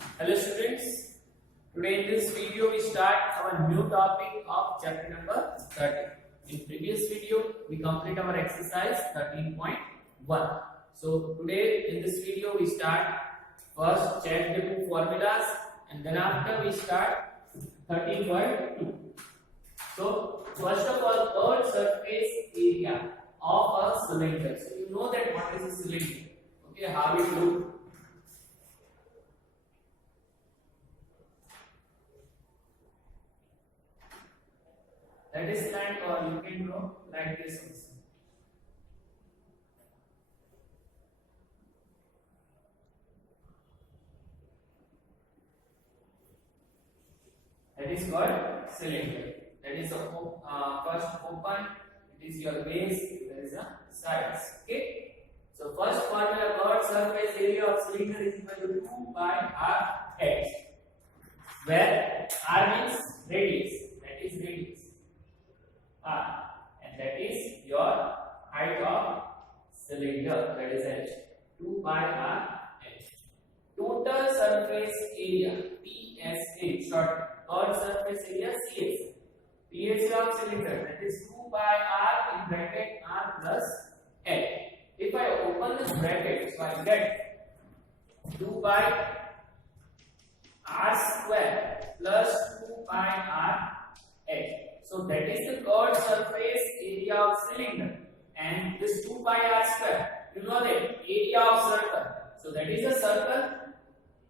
Hello students, today in this video we start our new topic of chapter number 13. In previous video we complete our exercise 13.1. So today in this video we start first check the two formulas and then after we start 13.2. So first of all, third surface area of a cylinder. So you know that what is a cylinder. Okay, how it looks. That is like, or you can draw like this also. That is called cylinder. That is a first open. It is your base. There is a sides. Okay. So first formula, chord surface area of cylinder is equal to 2 by r h, where r means radius. That is radius. R, and that is your height of cylinder, that is h. 2 by r h. Total surface area PSA, short chord surface area CSA. PSA of cylinder, that is 2 by r in bracket r plus h. If I open this bracket, so I get 2 by r square plus 2 by r h. So that is the chord surface area of cylinder, and this 2 by r square, you know that area of circle. So that is a circle.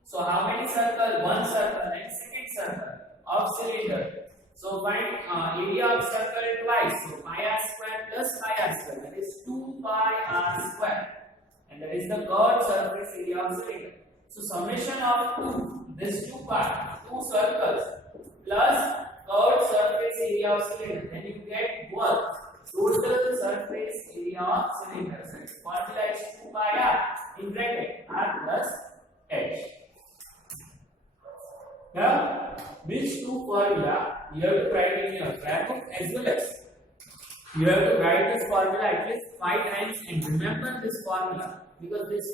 So how many circle? One circle and second circle of cylinder. So find area of circle twice. So pi r square plus pi r square, that is 2 pi r square, and that is the chord surface area of cylinder. So summation of this two circles plus chord surface area of cylinder, then you get what? Total surface area of cylinder. So formula is 2 by r in bracket r plus h. Now, which two formula you have to write in your blackbook as well as you have to write this formula at least 5 times and remember this formula, because this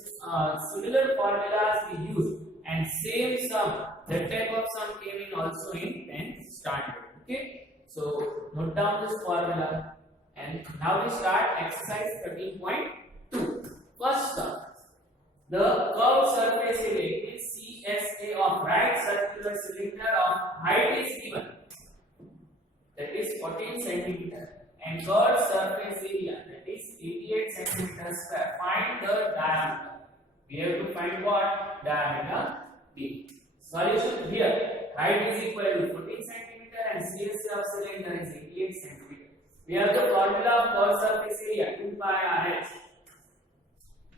similar formulas we use and same sum, that type of sum came in also in 10th standard. Okay, so note down this formula, and now we start exercise 13.2. First sum, the curved surface area is CSA of right circular cylinder of height is given, that is 14 cm, and curved surface area, that is 88 cm square. Find the diameter. We have to find what? Diameter D. Solution here, height is equal to 14 cm and CSA of cylinder is 88 cm. We have the formula of chord surface area 2 pi RH.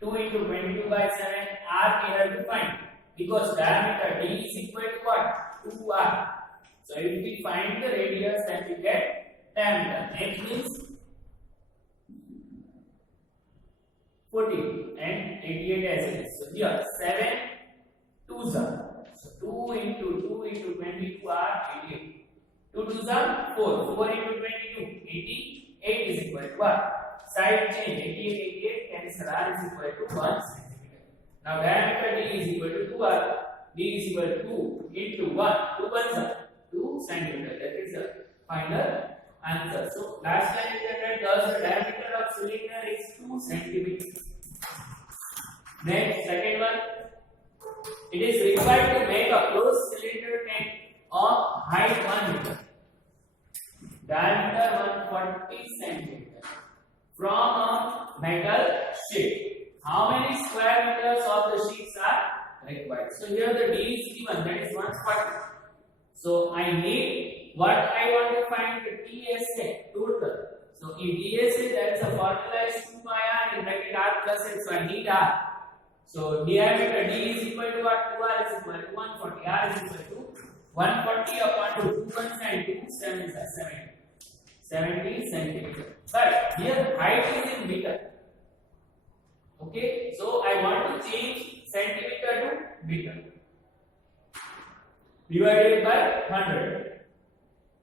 2 into 22 by 7 r we have to find, because diameter D is equal to what? 2r. So if we find the radius, then we get diameter. That means 14 and 88 as it is. So here 7 2s are. So 2 into 22 are 88. 2 2s are 4. 4 into 22, 88 is equal to what? Side change, 88 cancel, r is equal to 1 cm. Now diameter D is equal to 2r. D is equal to 2 into 1. 2 ones are 2 cm. That is the final answer. So last time we said thus the diameter of cylinder is 2 cm. Next, second one, it is required to make a closed cylinder tank of height 1 meter, diameter 140 cm from a metal sheet. How many square meters of the sheets are required? So here the D is given, that is 140. So I need what I want to find, the TSA total. So in TSA there is a formula is 2 by r in bracket r plus h. So I need r. So diameter D is equal to what? 2r is equal to 140. R is equal to 140 upon 2. 2 ones and 2 7 is 70 centimeter. But here height is in meter. Okay, so I want to change centimeter to meter. Divided by 100.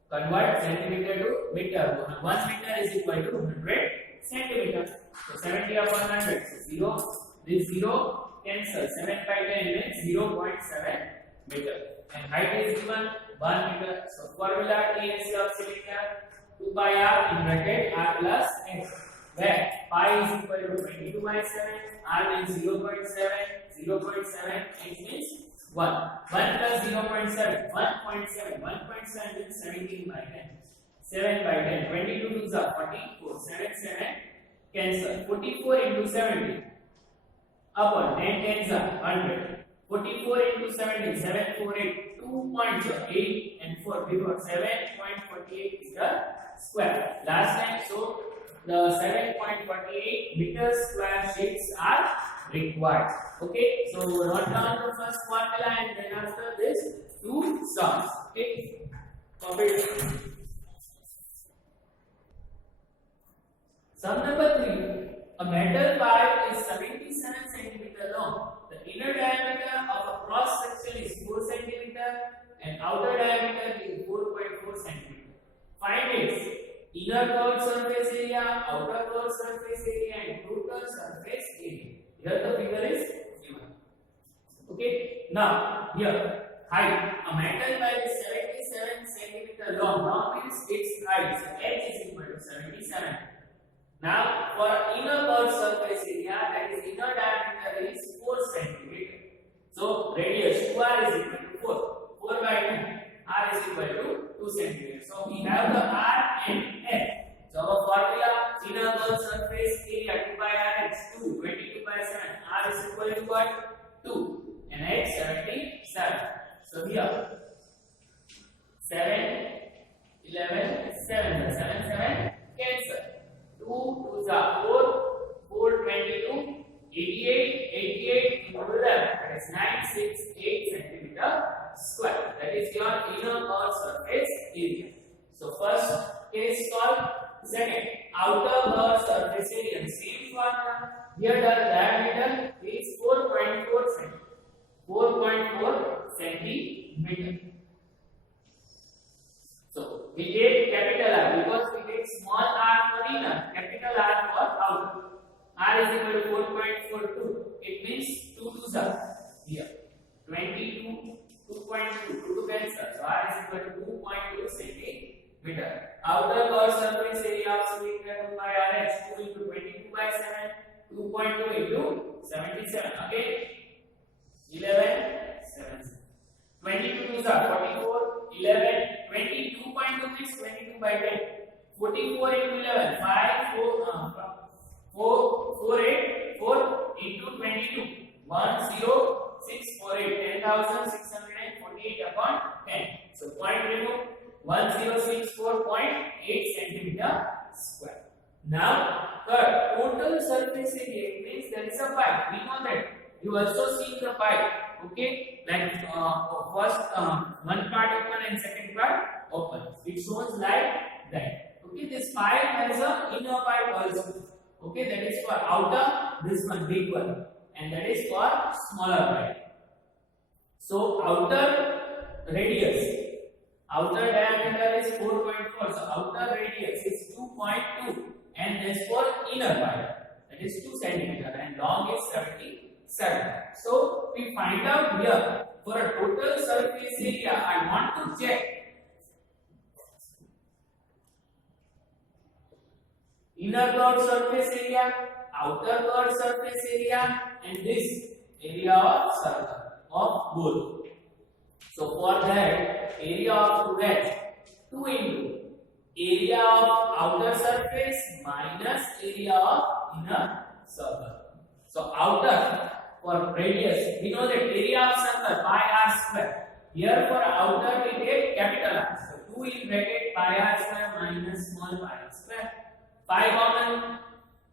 Convert centimeter to meter. 1 meter is equal to 100 centimeter. So 70 upon 100. So 0. This 0 cancel. 7 by 10 means 0.7 meter. And height is given 1 meter. So formula TNC of cylinder 2 pi r in bracket r plus x, where pi is equal to 22 by 7, r means 0.7, 0.7, x means 1. 1 plus 0.7, 1.7, 1.7 means 17 by 10. 7 by 10, 22 to the 44, 7, 7, cancel. 44 into 70, upon 10 tens are 100. 44 into 70, 748, 2.8 and 4, because 7.48 is the square. Last time, so the 7.48 meter square sheets are required. Okay, so note down the first formula and then after this two sums. Okay, completed. Sum number 3. A metal pipe is 77 centimeter long. The inner diameter of a cross section is 4 centimeter and outer diameter is 4.4 centimeter. Find its inner curved surface area, outer curved surface area, and total surface area. Here the figure is given. Okay. Now here height. A metal pipe is 77 centimeter long. Long means its height. So h is equal to 77. Now, for inner curved surface area, that is inner diameter is 4 centimeter. So, radius 2r is equal to 4. 4 by 2. R is equal to 2 centimeter. So, we have the R and F. So, our formula inner curved surface area 2 by R is 2. 22 by 7. R is equal to what? 2. And X 77. So, here 7, 11, 7. 7, 7 cancel. 2 to the 4, 4, 22, 88, 88 into 11, that is 968 centimeter square. That is your inner curved surface area. So first case solved. Second, outer curved surface area. Same formula. Here the diameter is 4.4 centimeter. 4.4 centimeter. So we take capital R because we take small r for inner, capital R for outer. R is equal to 4.42. It means 2 to the here 22, 2.2, 2 to cancel. So R is equal to 2.2 centimeter. Outer curved surface area of cylinder 2 by R is 2 into 22 by 7, 2.2 into 77. Okay, 11, 7. 22 to the 44, 11, 22.2 means 22 by 10. 44 into 11, 5, 4, 8, 4 into 22, 10648, 10,648 upon 10. So point remove 1064.8 centimeter square. Now, third, total surface area means there is a pipe. We know that. You also see the pipe. Okay, like first one part open and second part open. It shows like that. Okay, this pipe has a inner pipe also. Okay, that is for outer, this one big one, and that is for smaller pipe. So outer radius, outer diameter is 4.4. So outer radius is 2.2, and this for inner pipe, that is 2 centimeter, and long is 77. So we find out here for a total surface area. I want to check inner curved surface area, outer curved surface area, and this area of circle of both. So for that, area of wedge 2 into area of outer surface minus area of inner circle. So outer for radius, we know that area of circle pi r square. Here for outer we take capital R. So 2 in bracket pi r square minus small pi r square. Pi common,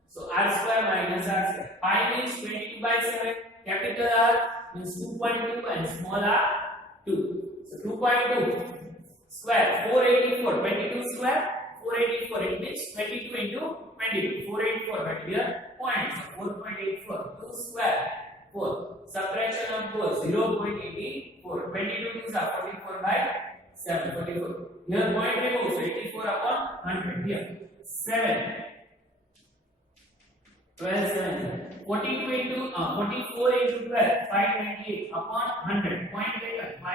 so r square minus r square. Pi means 22 by 7. Capital R means 2.2 and small r 2. So 2.2 square 484. 22 square 484. It means 22 into 22. 484. But here points. So 4.84. 2 square 4. Subtraction of both 0.84. 22 is 44 by 7. 44. Here point remove. So 84 upon 100. Here 7. 12 7. 42 into 44 into 12. 598 upon 100. Point taken. 5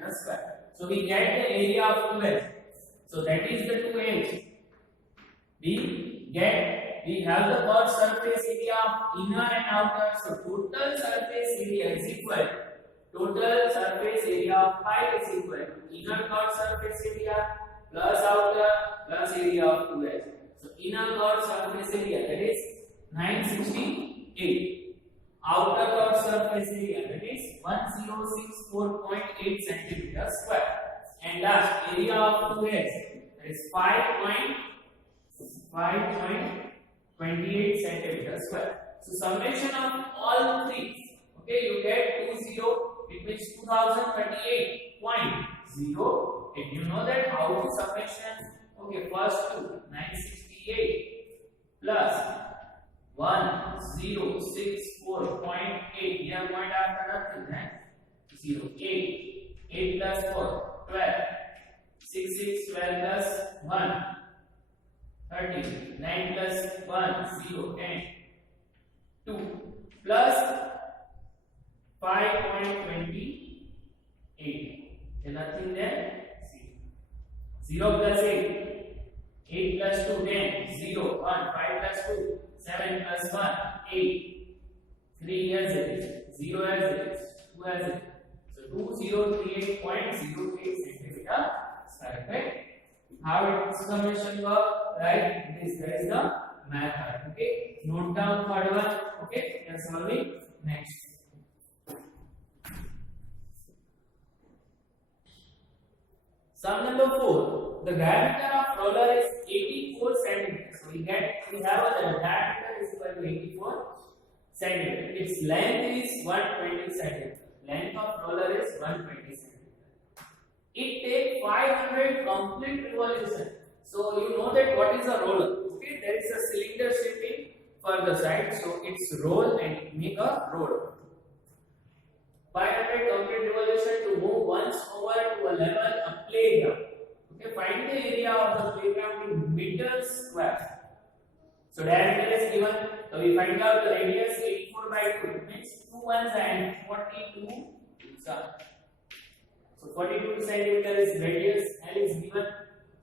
centimeter square. So we get the area of 2 edge. So that is the 2 edge. We have the curved surface area of inner and outer. So total surface area is equal. Total surface area of pi is equal to inner curved surface area plus outer plus area of 2 edge. So inner curved surface area, that is 968. Outer curved surface area, that is 1064.8 centimeter square. And last, area of 2 edge, that is 5.28 centimeter square. So summation of all three, okay, you get 20, it means 2038.0. And you know that how to summation, okay, first two, 968 plus 1064.8, here point after nothing, right? 0, 8, 8 plus 4, 12, 6, 12 plus 1, 30, 9 plus 1, 0, 10, 2 plus 5.28, and nothing there, 0 plus 8, 8 plus 2, 10, 0, 1, 5 plus 2, 7 plus 1, 8, 3 as it is, 0 as it is, 2 as it is. So 2038.08 centimeter square, right? How its summation work, right? There is the method, okay? Note down third one, okay? We are solving next. Sum number 4. The diameter of roller is 84 centimeters. So we have the diameter is equal to 84 centimeters. Its length is 120 centimeters. Length of roller is 120 centimeters. It takes 500 complete revolutions. So you know that what is a roller? Okay, there is a cylinder shaping further side. So it's roll and make a roll. 500 complete revolution to move once over to a level, a playground. Okay, find the area of the playground in meters square. So diameter is given. So we find out the radius 84 by 2. It means 2 ones and 42. So 42 centimeter is radius and is given.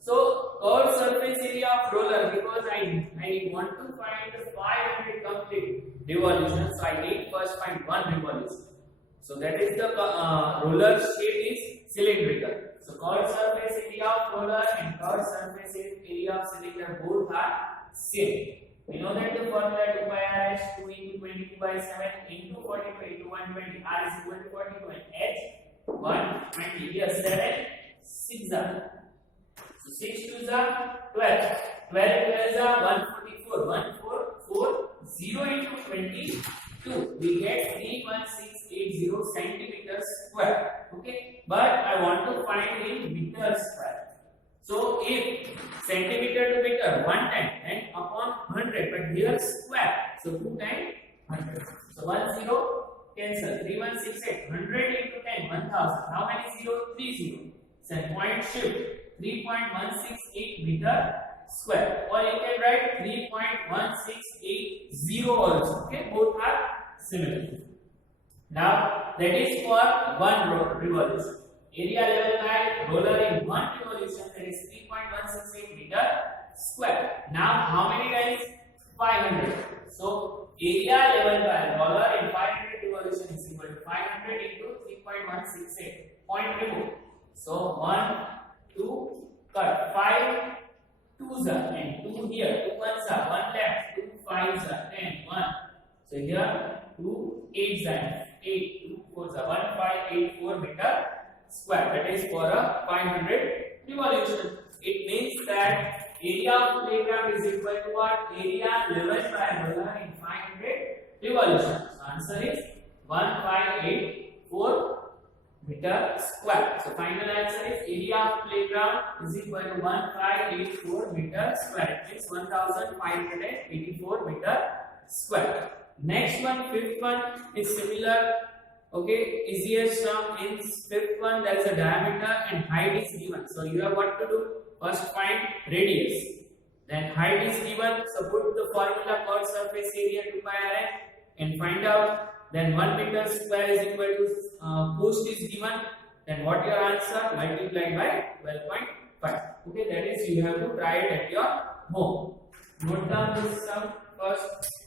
So curved surface area of roller, because I want to find the 500 complete revolution. So I need first find one revolution. So that is the roller shape is cylindrical. So curved surface area of roller and curved surface area of cylinder both are same. We know that the formula 2 pi r is 2 into 22 by 7 into 42 into 120. R is equal to 42 and H 120. Here 7 6 are. So 6 2s are 12. 12 12s are 144. 140 into 22. We get 31680 centimeters square. Okay, but I want to find in meters square. So if centimeter to meter 1 time and upon 100, but here square, so 2 times 100. So 1 0 cancel. 3168 100 into 10 1000. How many 0? 3 0. So point shift 3.168 meter square, or you can write 3.1680 also. Okay, both are similar. Now that is for one revolution. Area level by roller in one revolution, that is 3.168 meter square. Now how many times? 500. So area level by roller in 500 revolution is equal to 500 into 3.168. Point remove. So 1 2 cut 5 2s are and 2 here, 2 1s are 1 left, 2 5s are 10 1. So here 2 8s are 8 2 4s are 1584 meter square. That is for a 500 revolution. It means that area of playground is equal to what? Area level by roller in 500 revolutions. So answer is 1584 meter square. So final answer is area of playground is equal to 1584 meter square. It means 1584 meter square. Next one, fifth one is similar. Okay, easiest sum in fifth one, there is a diameter and height is given. So you have what to do? First find radius, then height is given. So put the formula curved surface area 2 pi r and find out. Then 1 meter square is equal to post is given. then what your answer? Multiplied by 12.5. Okay, that is you have to try it at your home. Note down this sum first.